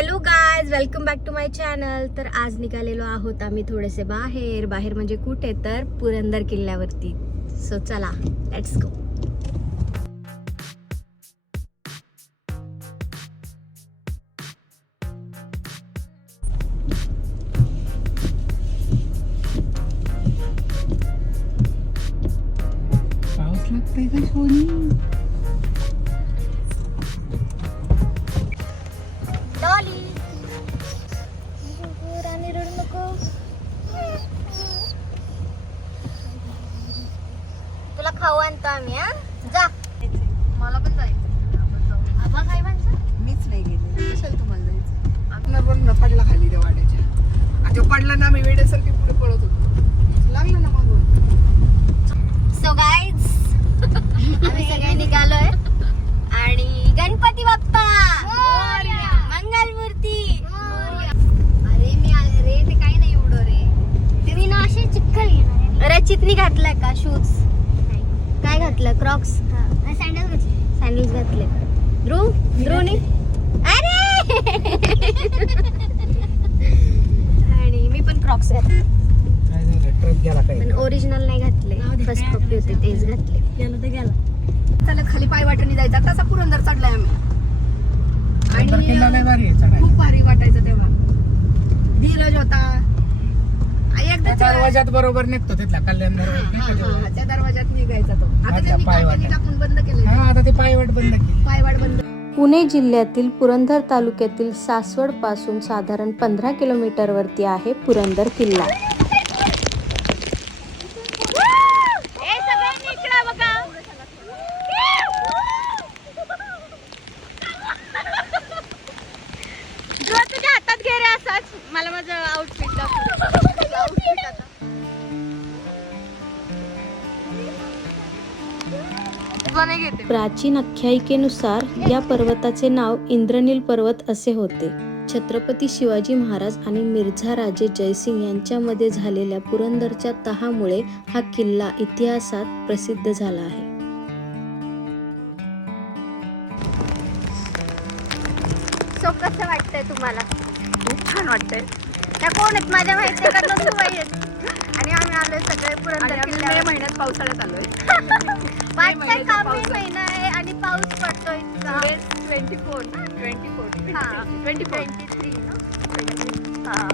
Hello guys welcome back to my channel तर आज निघालेलो आहोत आम्ही थोडेसे बाहेर. बाहेर म्हणजे कुठे? तर पुरंदर किल्ल्यावरती. सो चला लेट्स गो आम्ही हा? जा. मला पण जायचं आबा काय म्हणतो मीच नाही गेले. कशाला तुम्हाला जायचं आपला बघ ना पडला खाली त्या वाड्याच्या. आता पडला ना मी वेड्यासारखी पुढे पळत होतो. लागलं ना मागून. सो गाईज आम्ही सगळे निघालोय. आणि गणपती बाप्पा! मंगल मूर्ती अरे मी आले रे ते काही नाही एवढं रे. तुम्ही ना असे चिखल घेणार रचितनी घातलाय का शूज? काय घातलं? क्रॉक्स सँडल घातले. सँडल्स घातले. ध्रुव ध्रुवनी अरे! आणि मी पण क्रॉक्स घातले. पण ओरिजिनल नाही घातले. फर्स्ट कॉपी होते तेच घातले. गेलं तर गेलं. चला खाली पाय वाटणी जायचा. तसा पुरंदर चढलाय आम्ही? चढायला. खूप भारी वाटायचं तेव्हा. धीरज होता. एकदा दरवाजात बरोबर निघतो तिथला कल्याण दरवाजा त्या दरवाजात निघायचा तो. आता त्यांनी काट्याने. टाकून बंद केले हा आता ते पायवाट बंद केली. पायवाट बंद. पुणे जिल्ह्यातील पुरंदर तालुक्यातील सासवडपासून साधारण पंधरा किलोमीटरवरती आहे पुरंदर किल्ला. प्राचीन आख्यायिकेनुसार या पर्वताचे नाव इंद्रनील पर्वत असे होते. छत्रपती शिवाजी महाराज आणि मिर्झा राजे जयसिंग यांच्यामध्ये झालेल्या पुरंदरच्या तहामुळे हा किल्ला इतिहासात प्रसिद्ध झाला आहे. सो कसं वाटतंय तुम्हाला? खूप छान वाटतंय. त्या कोण आहेत माझ्या माहिती आहेत. आणि आम्ही आलोय सगळे पुरंदर किल्ल्यावर. महिन्यात पावसाळ्यात आलोय. वाटतंय आहे. महिना आहे आणि पाऊस पडतोय इतका ट्वेंटी फोर ना ट्वेंटी फोर हा ट्वेंटी ट्वेंटी थ्री हा.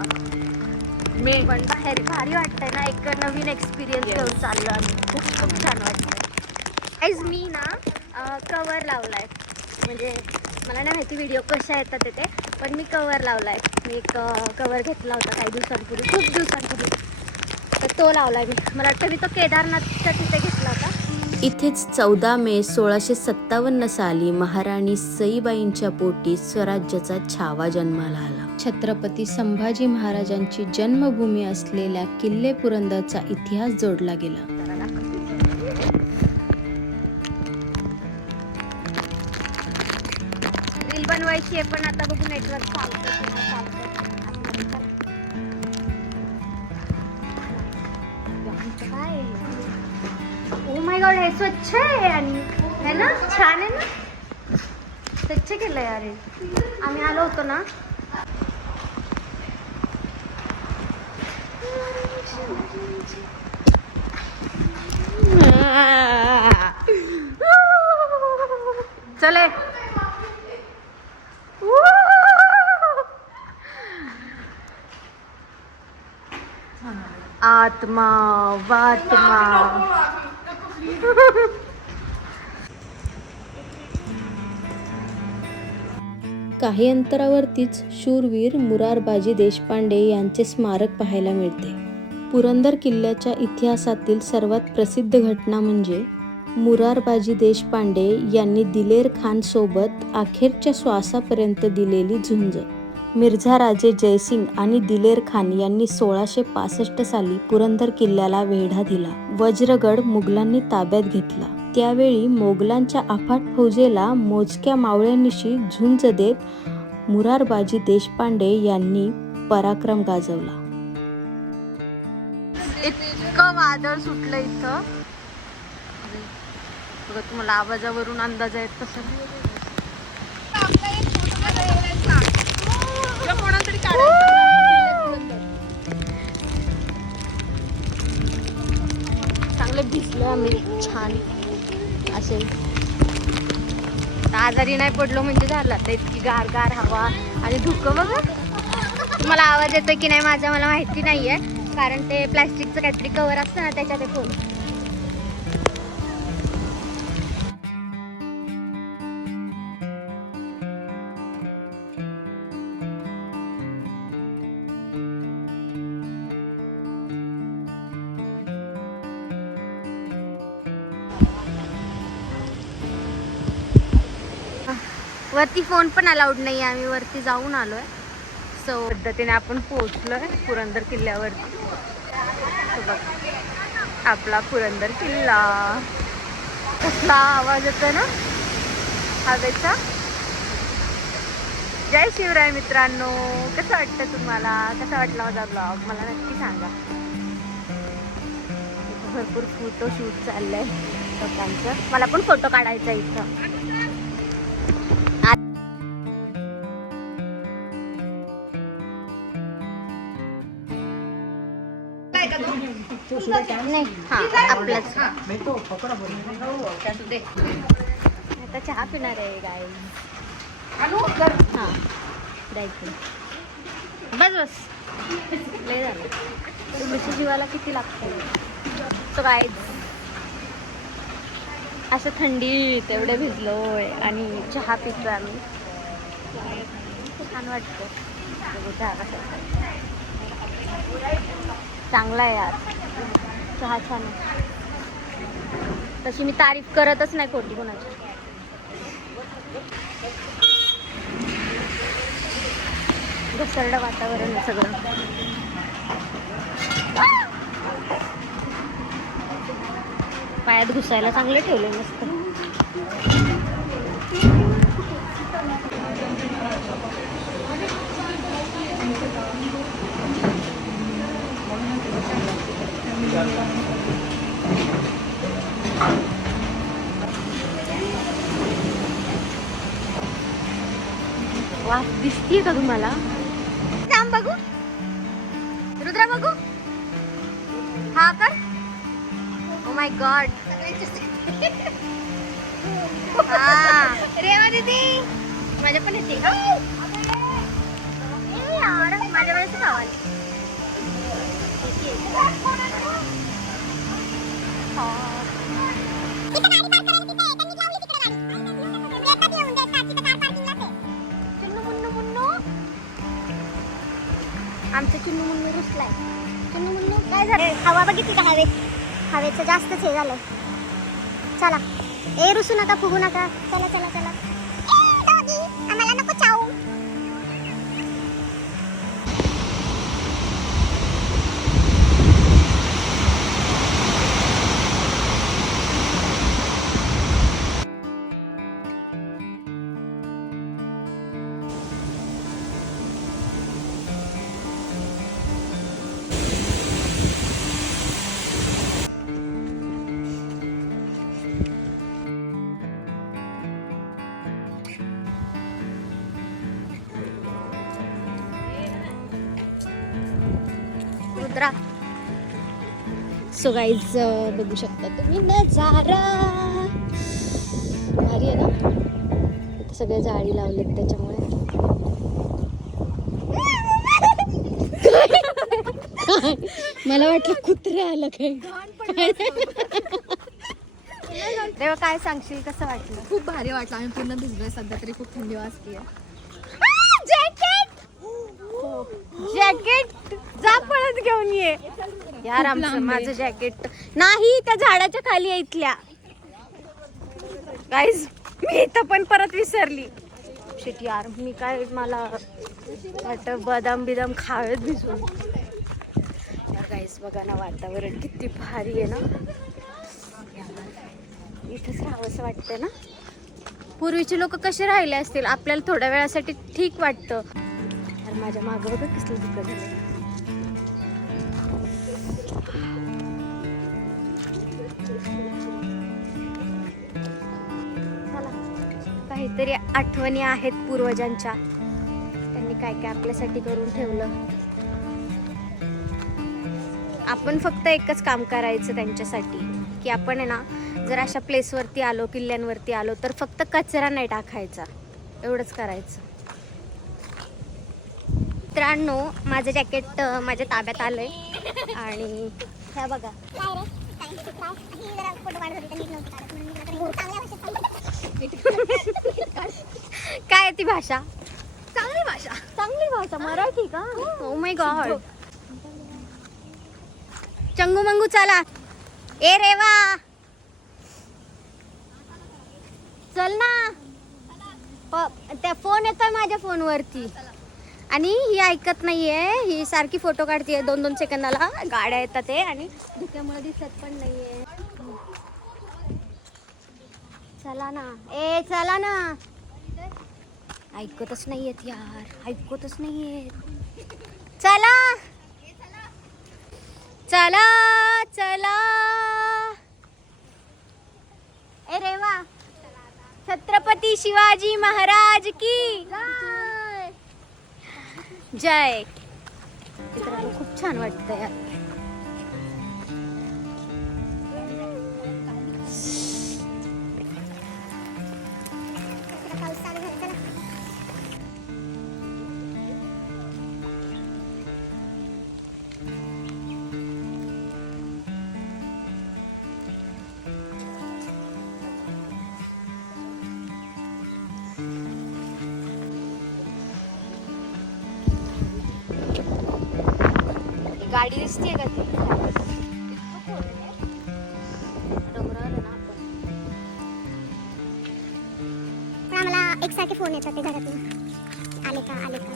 मे. पण बाहेर भारी वाटतंय ना एक नवीन एक्सपिरियन्स. घेऊन चाललो आम्ही. खूप खूप छान वाटतंय. Guys, मी ना कवर लावलाय. म्हणजे मला नाही माहिती व्हिडिओ कशा येतात ते पण मी कवर लावलाय. मी एक कवर घेतला होता काही दिवसांपूर्वी खूप दिवसांपूर्वी. तर तो लावलाय मी. मला वाटतं मी तो केदारनाथच्या तिथे घेतला होता. इथेच चौदा मे सोळाशे सत्तावन्न साली महाराणी सईबाईंच्या पोटी स्वराज्याचा छावा जन्माला आला. छत्रपती संभाजी महाराजांची जन्मभूमी असलेल्या किल्ले पुरंदरचा इतिहास जोडला गेला. बनवायची आहे पण आता बघू नेटवर्क गॉड हे स्वच्छ आहे आणि है ना? छान आहे ना? स्वच्छ केलंय अरे आम्ही आलो होतो ना। चले। आत्मा, वात्मा। काही अंतरावरतीच शूरवीर मुरारबाजी देशपांडे यांचे स्मारक पाहायला मिळते. पुरंदर किल्ल्याच्या इतिहासातील सर्वात प्रसिद्ध घटना म्हणजे मुरारबाजी देशपांडे यांनी दिलेर खानसोबत अखेरच्या श्वासापर्यंत दिलेली झुंज. मिर्झा राजे जयसिंग आणि दिलेर खान यांनी सोळाशे पासष्ट साली पुरंदर किल्ल्याला वेढा दिला. वज्रगड मुघलांनी ताब्यात घेतला. त्यावेळी मोगलांच्या अफाट फौजेला मोजक्या मावळ्यांशी झुंज देत मुरारबाजी देशपांडे यांनी पराक्रम गाजवला. इतकं वादळ सुटलं इथं. तुम्हाला आवाजावरून अंदाज आहेत तसं. चांगलं भिजलं आम्ही. छान. असेल. आजारी नाही पडलो म्हणजे झाला. तर इतकी गार गार हवा आणि धुकं बघा. तुम्हाला आवाज येतो की नाही माझ्या मला माहिती नाही आहे कारण ते प्लॅस्टिकचं काहीतरी कवर असतं ना त्याच्यात फोन वरती फोन पण अलाउड नाही आहे आम्ही वरती जाऊन आलोय. सो पद्धतीने आपण पोहोचलोय पुरंदर किल्ल्यावरती. बघ. आपला पुरंदर किल्ला. कसला आवाज येतो ना? हवेचा? जय शिवराय मित्रांनो. कसं वाटतं तुम्हाला? कसा वाटला माझा ब्लॉग मला नक्की सांगा. भरपूर फोटो शूट चाललंय लोकांचं. मला पण फोटो काढायचा आहे इथं. नाही हा आपलाच आता चहा पिणार आहे गाय हा द्यायचं बस बस. लय झालं. तुमच्या जीवाला किती लागतं? तो काय असं थंडी तेवढे भिजलोय आणि चहा पितो आम्ही. छान वाटतं चहा चांगला आहे यार. चहा छान आहे. तशी मी तारीफ करतच नाही खोटी कोणाची. घसरडं वातावरण आहे सगळं. पायात घुसायला चांगलं ठेवले मस्त. वा दिसतीये का तुम्हाला? थांब बघू. रुद्रा बघू. हा कर. ओ माय गॉड हा. रेवा दीदी. माझ्या पण येते. यार माझ्या वेळेस खावाली आमचं चिन्नू मुन्नू रुसलाय. चिन्नू मुन्नू काय झालं? हवा बघितली का हवे हवेचं जास्तच हे झालं चला. ए रुसू नका फुगू नका. चला चला चला. रुद्रा सो गाईज बघू शकता तुम्ही नजारा. भारी आहे ना? इथे सगळे जाळी लावलेत त्याच्यामुळे. मला वाटलं कुत्रे आलं काही. तेव्हा काय सांगशील? कसं वाटलं? खूप भारी वाटलं. आम्ही पूर्ण भिजलोय सध्या तरी. खूप थंडी वाजतीये. जॅकेट! जॅकेट! जा पळत घेऊन ये यार आमचं. माझं जॅकेट. नाही त्या झाडाच्या खाली आहे इथल्या. गाईज मी इथं पण परत विसरली. शिट यार मी काय मला वाटतं बदाम बिदाम खावेत भिजून. यार गाईज बघा ना वातावरण किती भारी आहे ना. इथंच राहावंसं वाटतं ना. पूर्वीचे लोक कसे राहिले असतील? आपल्याला थोड्या वेळासाठी ठीक वाटतं. माझ्या मागं बघा कसलं दुःख झालं. काहीतरी आठवणी आहेत पूर्वजांच्या. त्यांनी काय काय आपल्यासाठी करून ठेवलं. आपण फक्त एकच काम करायचं त्यांच्यासाठी. की आपण आहे ना जर अशा प्लेसवरती आलो किल्ल्यांवरती आलो तर फक्त कचरा नाही टाकायचा. एवढंच करायचं. मित्रांनो माझं जॅकेट माझ्या ताब्यात आलं आहे आणि ह्या बघा. काय ती भाषा? चांगली भाषा. चांगली भाषा मराठी का? Oh my God Changu Mangu चला. ए रेवा चल ना. प- त्या फोन येतोय माझ्या फोनवरती. आणि ही ऐकत नाहीये. ही सारखी फोटो काढते दोन दोन सेकंदाला. गाड्या येतात ते आणि धुक्यामुळे दिसत पण नाहीये. चला ना. ए चला ना. ऐकतच नाहीयेत यार. ऐकतच नाहीयेत. चला. चला चला. ए रेवा. छत्रपती शिवाजी महाराज की. जय. मित्रांनो खूप छान वाटतं यार गाडी दिसते का ती? आम्हाला एकसारखे फोन येतात ते घरातून. आले का आले का?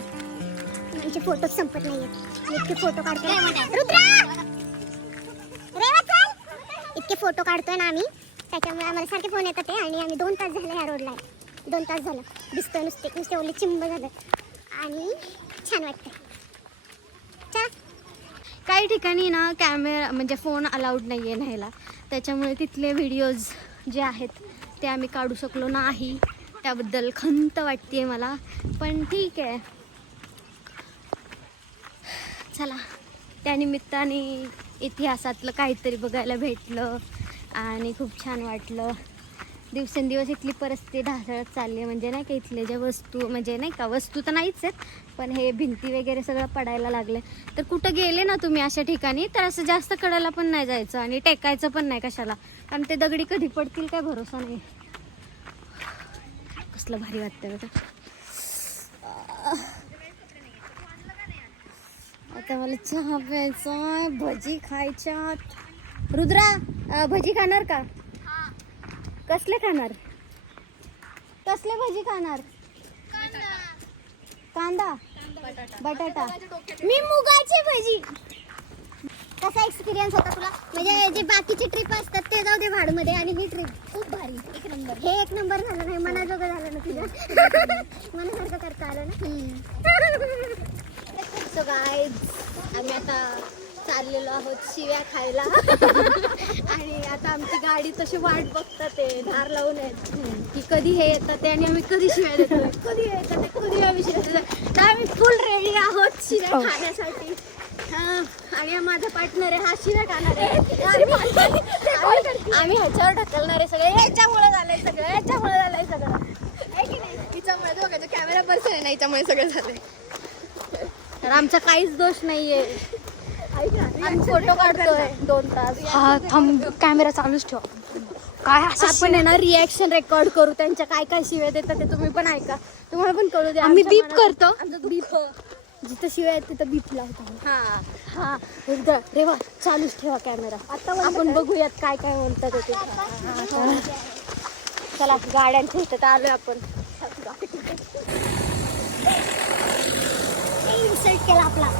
आमचे फोटो संपत नाहीयेत. इतके फोटो काढतोय रुद्रा! इतके फोटो काढतोय ना आम्ही. त्याच्यामुळे आम्हाला सारखे फोन येतात ते. आणि आम्ही दोन तास झाले ह्या रोडला दोन तास झालं. दिसतोय नुसते नुसते ओले चिंब झालं. आणि छान वाटतं काही ठिकाणी ना कॅमेरा म्हणजे फोन अलाउड नाही आहे न्यायला. त्याच्यामुळे तिथले व्हिडिओज जे आहेत ते आम्ही काढू शकलो नाही. त्याबद्दल खंत वाटते मला. पण ठीक आहे. चला त्यानिमित्ताने इतिहासातलं काहीतरी बघायला भेटलं आणि खूप छान वाटलं. दिवसेंदिवस इथली परिस्थिती ढासळत चालली आहे. म्हणजे नाही का इथले ज्या वस्तू म्हणजे नाही का वस्तू तर नाहीच आहेत पण हे भिंती वगैरे सगळं पडायला लागले. तर कुठं गेले ना तुम्ही अशा ठिकाणी तर असं जास्त कडायला पण नाही जायचं आणि टेकायचं पण नाही कशाला. कारण ते दगडी कधी पडतील काय भरोसा नाही. कसलं भारी वाटतं बघा. आता मला चहा प्यायचा भजी खायच्या रुद्रा भजी खाणार का? कसले खाणार? कसले भजी खाणार? कांदा. बटाटा. मी मुगाची भजी. कसा एक्सपिरियन्स होता तुला? म्हणजे जे बाकीचे ट्रिप असतात ते जाऊ दे भाडमध्ये आणि ही ट्रिप खूप भारी. एक नंबर. हे एक नंबर झालं नाही मनाजोगं झालं ना तुझं. मनासारखं करता आलं ना? सो आम्ही आता चाललेलो आहोत शिव्या खायला. आणि आता आमची गाडी तशी वाट बघतात ते धार लावून आहेत. की कधी हे येतात ते आणि आम्ही कधी शिव्या देतो? कधी हे येतात ते कधी आम्ही शिव्या देतो? तर आम्ही फुल रेडी आहोत शिव्या खाण्यासाठी. हा, आणि हा माझा पार्टनर आहे हा शिव्या खाणार आहे. आम्ही- ह्याच्यावर ढकलणार आहे सगळे. याच्यामुळे झालंय सगळं याच्यामुळे झालंय सगळं. आहे की नाही? तिच्यामुळे बघायचं कॅमेरा पर्सन आहे ना हिच्यामुळे सगळं झालंय. तर आमचा काहीच दोष नाहीये. फोटो काढतोय. दोन तास. हा थांब कॅमेरा चालूच ठेव. काय असं आपण आहे ना रिॲक्शन रेकॉर्ड करू त्यांच्या काय काय शिव्या देतात ते तुम्ही पण ऐका. तुम्हाला पण कळू द्या आम्ही बीप करतो. बीप जिथं शिव्या आहेत तिथं बीप लावतो. हा. हा. एकदा रेवा चालूच ठेवा कॅमेरा आता आपण बघूयात काय काय म्हणतात ते. चला गाड्यांच्या इथं आलोय आपण. इन्सल्ट केला आपला.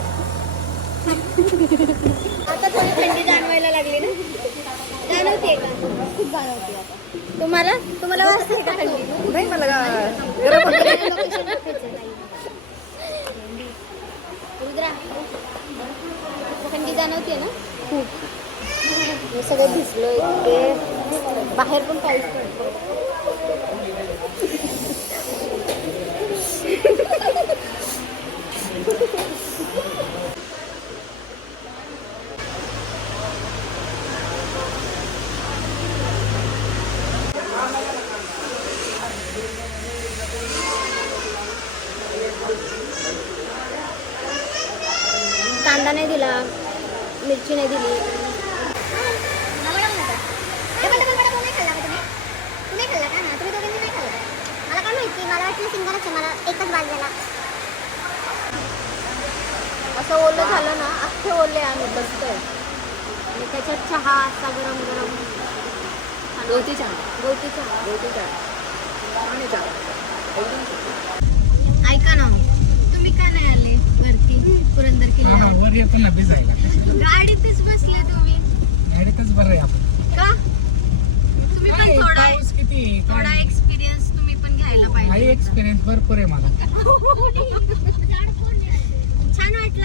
आता थोडी थंडी जाणवायला लागली ना? जाणवते का? खूप जाणवते आता. तुम्हाला? तुम्हाला वाजते का थंडी? नाही मला गरम. रुद्रा थंडी जाणवते ना? खूप. मी सगळं भिजलो इतके बाहेर पण पाऊस पडतो कांदा नाही दिला मिरची नाही दिली डबल डबल वडापाव नाही खाल्ला का तुम्ही तुम्ही खाल्ला का हा तुम्ही दोघांनी नाही खाल्ला मला काय माहिती मला वाटलं सिंगलच आहे मला एकच बाज झाला असं ओलं झालं ना अख्खे ओले आम्ही बसतोय आणि त्याच्यात चहा असा गरम गरम. गवती चहा. गवती चहा. गवती चहा. आणि चहा. ऐका ना तुम्ही का नाही आले वरती? पुरंदर हा किल्ला हा वर येतो ना भिजायला. गाडीतच बसले तुम्ही. डायरेक्टच बरं आहे आपण. का? तुम्ही पण थोडा किती? थोडा एक्सपिरियन्स तुम्ही पण घ्यायला काही पाहिजे. एक्सपिरियन्स भरपूर आहे मला. छान वाटलं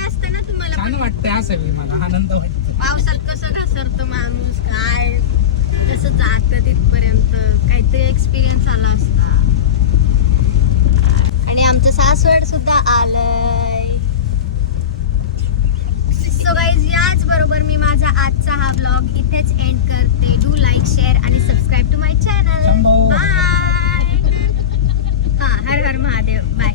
असतं ना तुम्हाला छान वाटतंय हा मला. आनंद वाटतो पावसात कसं घसरत माणूस? काय? कसं जात तिथपर्यंत? काहीतरी एक्सपिरियन्स आला असता. आणि आमचं सासवड सुद्धा आलंय. सो गाईज याच बरोबर मी माझा आजचा हा ब्लॉग इथेच एंड करते. डू लाईक शेअर आणि subscribe to my channel bye हा हर हर महादेव. बाय